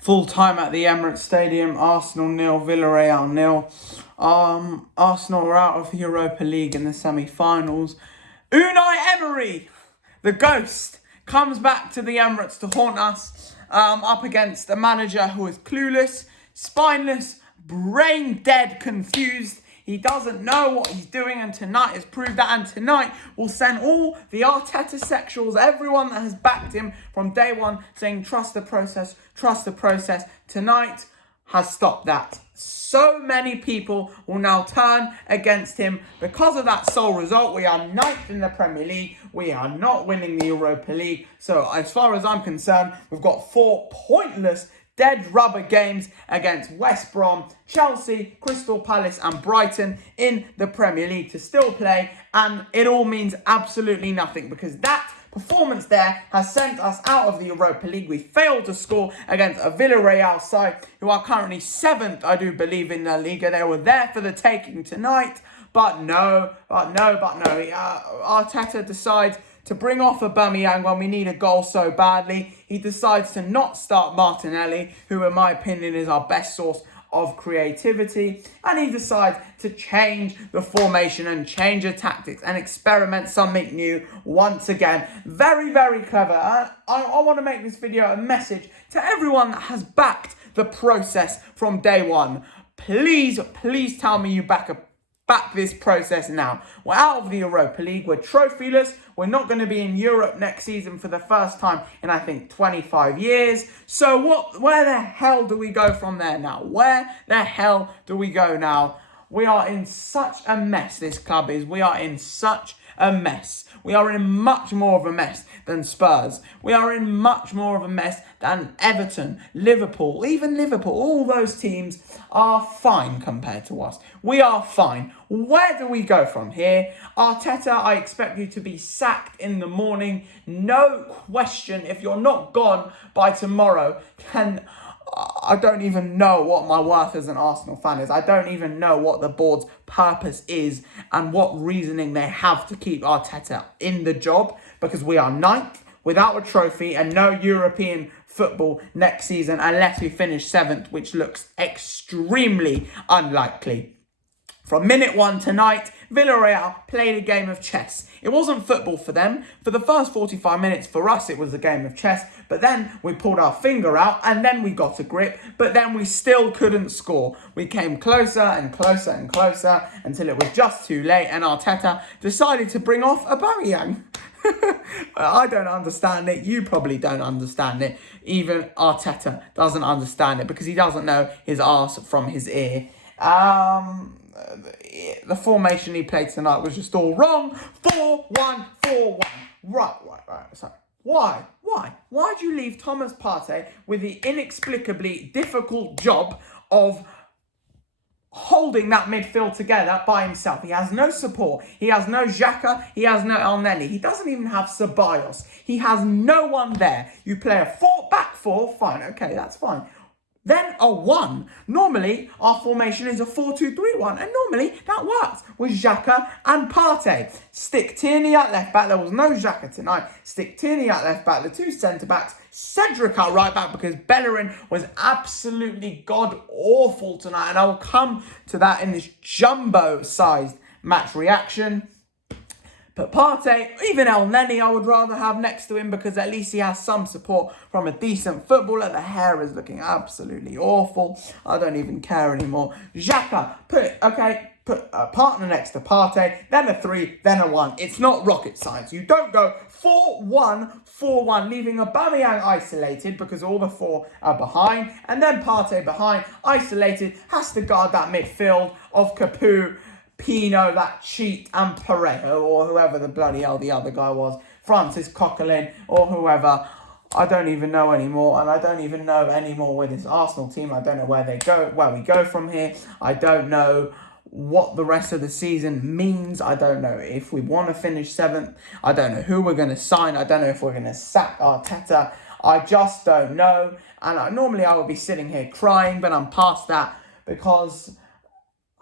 Full time at the Emirates Stadium, Arsenal 0, Villareal 0. Arsenal are out of the Europa League in the semi-finals. Unai Emery, the ghost, comes back to the Emirates to haunt us, up against a manager who is clueless, spineless, brain dead, confused. He doesn't know what he's doing, and tonight has proved that. And tonight will send all the Arteta sexuals, everyone that has backed him from day one, saying trust the process, trust the process. Tonight has stopped that. So many people will now turn against him because of that sole result. We are ninth in the Premier League. We are not winning the Europa League. So as far as I'm concerned, we've got 4 pointless dead rubber games against West Brom, Chelsea, Crystal Palace and Brighton in the Premier League to still play, and it all means absolutely nothing because that performance there has sent us out of the Europa League. We failed to score against a Villareal side who are currently 7th, I do believe, in La Liga. They were there for the taking tonight, but no. Arteta decides to bring off Aubameyang when we need a goal so badly. He decides to not start Martinelli, who in my opinion is our best source of creativity, and he decides to change the formation and change the tactics and experiment something new once again. Very, very clever. I want to make this video a message to everyone that has backed the process from day one. Please tell me you back this process now. We're out of the Europa League. We're trophyless. We're not going to be in Europe next season for the first time in, I think, 25 years. So where the hell do we go from there now? Where the hell do we go now? We are in such a mess, this club is. We are in such a mess. We are in much more of a mess than Spurs. We are in much more of a mess than Everton, Liverpool, even Liverpool. All those teams are fine compared to us. We are fine. Where do we go from here? Arteta, I expect you to be sacked in the morning. No question. If you're not gone by tomorrow, I don't even know what my worth as an Arsenal fan is. I don't even know what the board's purpose is and what reasoning they have to keep Arteta in the job, because we are 9th without a trophy and no European football next season unless we finish 7th, which looks extremely unlikely. From minute 1 tonight, Villareal played a game of chess. It wasn't football for them. For the first 45 minutes, for us, it was a game of chess. But then we pulled our finger out and then we got a grip. But then we still couldn't score. We came closer and closer and closer until it was just too late. And Arteta decided to bring off Aubameyang. I don't understand it. You probably don't understand it. Even Arteta doesn't understand it because he doesn't know his arse from his ear. The formation he played tonight was just all wrong. 4-1-4-1. Right. So why do you leave Thomas Partey with the inexplicably difficult job of holding that midfield together by himself? He has no support. He has no Xhaka. He has no Elneny. He doesn't even have Ceballos. He has no one there. You play a back four, fine. Okay, that's fine. Then a 1. Normally, our formation is a 4-2-3-1. And normally, that works with Xhaka and Partey. Stick Tierney at left back. There was no Xhaka tonight. Stick Tierney at left back. The 2 centre-backs. Cedric at right back because Bellerin was absolutely god-awful tonight. And I will come to that in this jumbo-sized match reaction. But Partey, even Elneny, I would rather have next to him because at least he has some support from a decent footballer. The hair is looking absolutely awful. I don't even care anymore. Xhaka, put a partner next to Partey, then a 3, then a 1. It's not rocket science. You don't go 4-1-4-1, leaving Aubameyang isolated because all the 4 are behind, and then Partey behind, isolated, has to guard that midfield of Capoue, Pino, that cheat, and Parejo, or whoever the bloody hell the other guy was, Francis Coquelin, or whoever. I don't even know anymore, and I don't even know anymore with this Arsenal team. I don't know where we go from here. I don't know what the rest of the season means. I don't know if we want to finish 7th. I don't know who we're going to sign. I don't know if we're going to sack Arteta. I just don't know. And normally I would be sitting here crying, but I'm past that because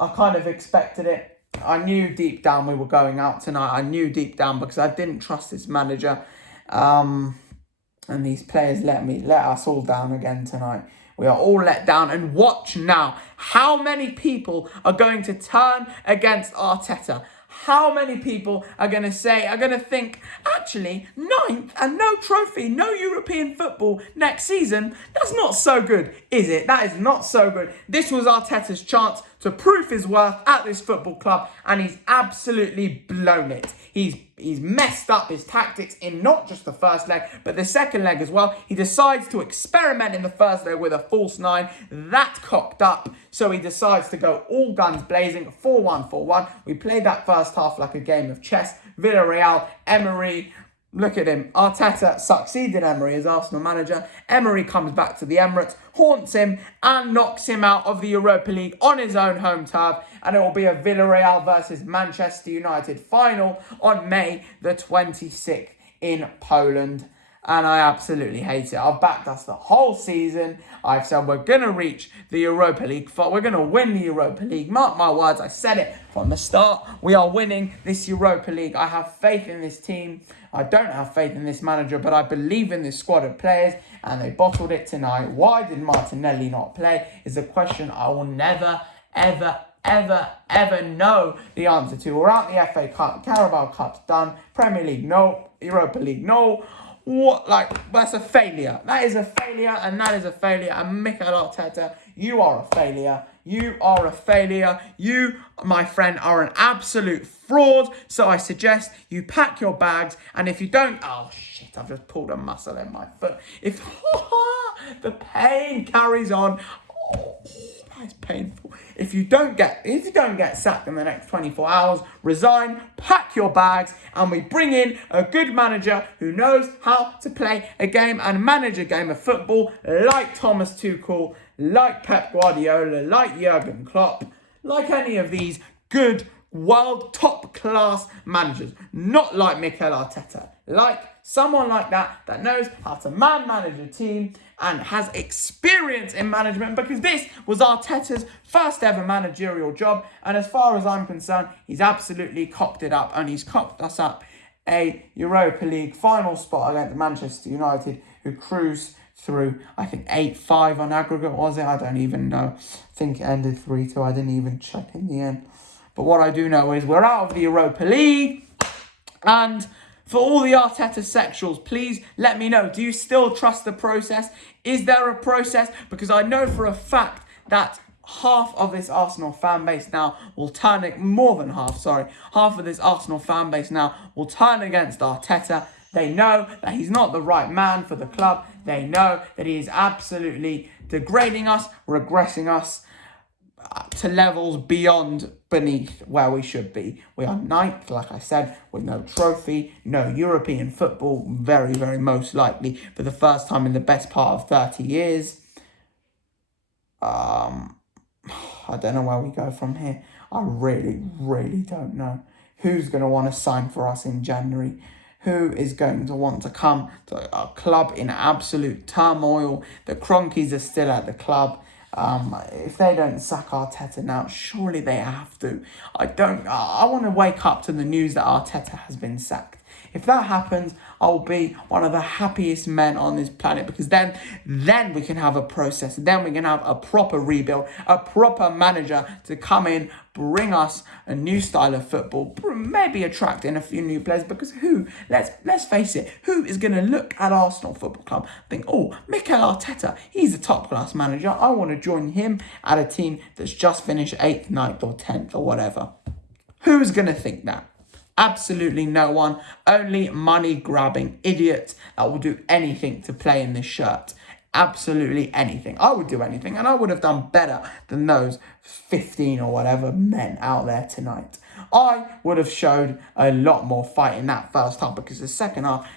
I kind of expected it. I knew deep down we were going out tonight. I knew deep down because I didn't trust this manager. And these players let us all down again tonight. We are all let down. And watch now how many people are going to turn against Arteta. How many people are going to think, actually, ninth and no trophy, no European football next season, that's not so good, is it? That is not so good. This was Arteta's chance to prove his worth at this football club, and he's absolutely blown it. He's messed up his tactics in not just the first leg, but the second leg as well. He decides to experiment in the first leg with a false 9. That cocked up, so he decides to go all guns blazing, 4-1, 4-1. We played that first half like a game of chess. Villareal, Emery, look at him. Arteta succeeded Emery as Arsenal manager. Emery comes back to the Emirates, haunts him and knocks him out of the Europa League on his own home turf. And it will be a Villareal versus Manchester United final on May the 26th in Poland. And I absolutely hate it. I've backed us the whole season. I've said we're going to reach the Europa League. We're going to win the Europa League. Mark my words, I said it from the start. We are winning this Europa League. I have faith in this team. I don't have faith in this manager, but I believe in this squad of players, and they bottled it tonight. Why did Martinelli not play is a question I will never, ever know the answer to. We're out the FA Cup, Carabao Cup's done, Premier League, no, Europa League, no. What, that's a failure. That is a failure, and that is a failure. And Mikel Arteta, you are a failure. You are a failure. You, my friend, are an absolute fraud. So I suggest you pack your bags, and if you don't, oh shit, I've just pulled a muscle in my foot. If the pain carries on, oh, that is painful. If you don't get sacked in the next 24 hours, resign, pack your bags, and we bring in a good manager who knows how to play a game and manage a game of football, like Thomas Tuchel, like Pep Guardiola, like Jurgen Klopp, like any of these good world top class managers, not like Mikel Arteta, like someone like that knows how to manage a team and has experience in management, because this was Arteta's first ever managerial job, and as far as I'm concerned, he's absolutely cocked it up, and he's cocked us up a Europa League final spot against Manchester United, who cruised through, I think 8-5 on aggregate, was it? I don't even know. I think it ended 3-2. I didn't even check in the end. But what I do know is we're out of the Europa League, and for all the Arteta sexuals, please let me know. Do you still trust the process? Is there a process? Because I know for a fact that half of this Arsenal fan base now will turn it, more than half, half of this Arsenal fan base now will turn against Arteta. They know that he's not the right man for the club. They know that he is absolutely degrading us, regressing us to levels beyond beneath where we should be. We are ninth, like I said, with no trophy, no European football, very, very most likely for the first time in the best part of 30 years. I don't know where we go from here. I really, really don't know. Who's going to want to sign for us in January? Who is going to want to come to a club in absolute turmoil? The Cronkies are still at the club. If they don't sack Arteta now, surely they have to. I want to wake up to the news that Arteta has been sacked. If that happens, I'll be one of the happiest men on this planet, because then we can have a process. Then we can have a proper rebuild, a proper manager to come in, bring us a new style of football, maybe attract in a few new players, because let's face it, who is going to look at Arsenal Football Club and think, oh, Mikel Arteta, he's a top class manager, I want to join him at a team that's just finished 8th, 9th or 10th or whatever. Who's going to think that? Absolutely no one. Only money-grabbing idiots that will do anything to play in this shirt. Absolutely anything. I would do anything, and I would have done better than those 15 or whatever men out there tonight. I would have showed a lot more fight in that first half, because the second half,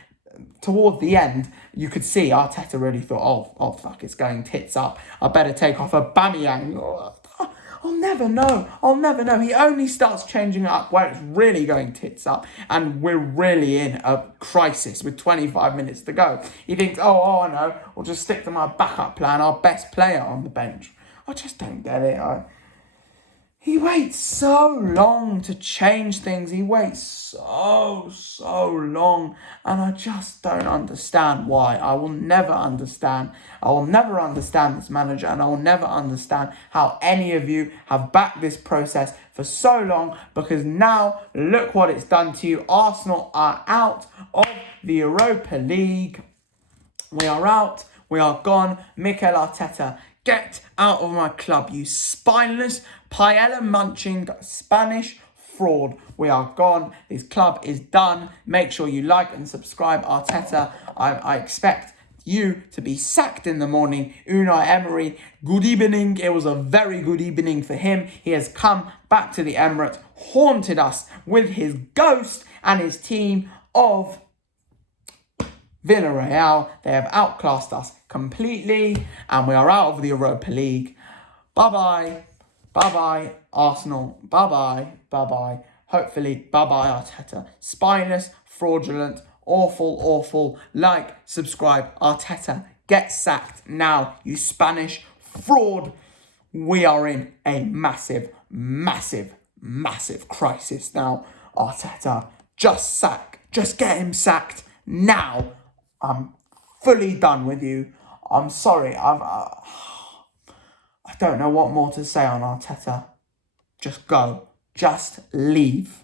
towards the end, you could see Arteta really thought, oh fuck, it's going tits up. I better take off Aubameyang. I'll never know. He only starts changing it up where it's really going tits up and we're really in a crisis with 25 minutes to go. He thinks, I know, we'll just stick to my backup plan, our best player on the bench. I just don't get it. He waits so long to change things. He waits so long. And I just don't understand why. I will never understand. I will never understand this manager. And I will never understand how any of you have backed this process for so long. Because now, look what it's done to you. Arsenal are out of the Europa League. We are out. We are gone. Mikel Arteta, get out of my club, you spineless, paella-munching Spanish fraud. We are gone. This club is done. Make sure you like and subscribe. Arteta, I expect you to be sacked in the morning. Unai Emery, good evening. It was a very good evening for him. He has come back to the Emirates, haunted us with his ghost and his team of Villareal. They have outclassed us completely, and we are out of the Europa League. Bye-bye. Bye-bye, Arsenal. Bye-bye. Bye-bye. Hopefully, bye-bye, Arteta. Spineless, fraudulent, awful. Like, subscribe. Arteta, get sacked now, you Spanish fraud. We are in a massive crisis now. Arteta, just get him sacked now. I'm fully done with you. I'm sorry. I don't know what more to say on Arteta. Just go. Just leave.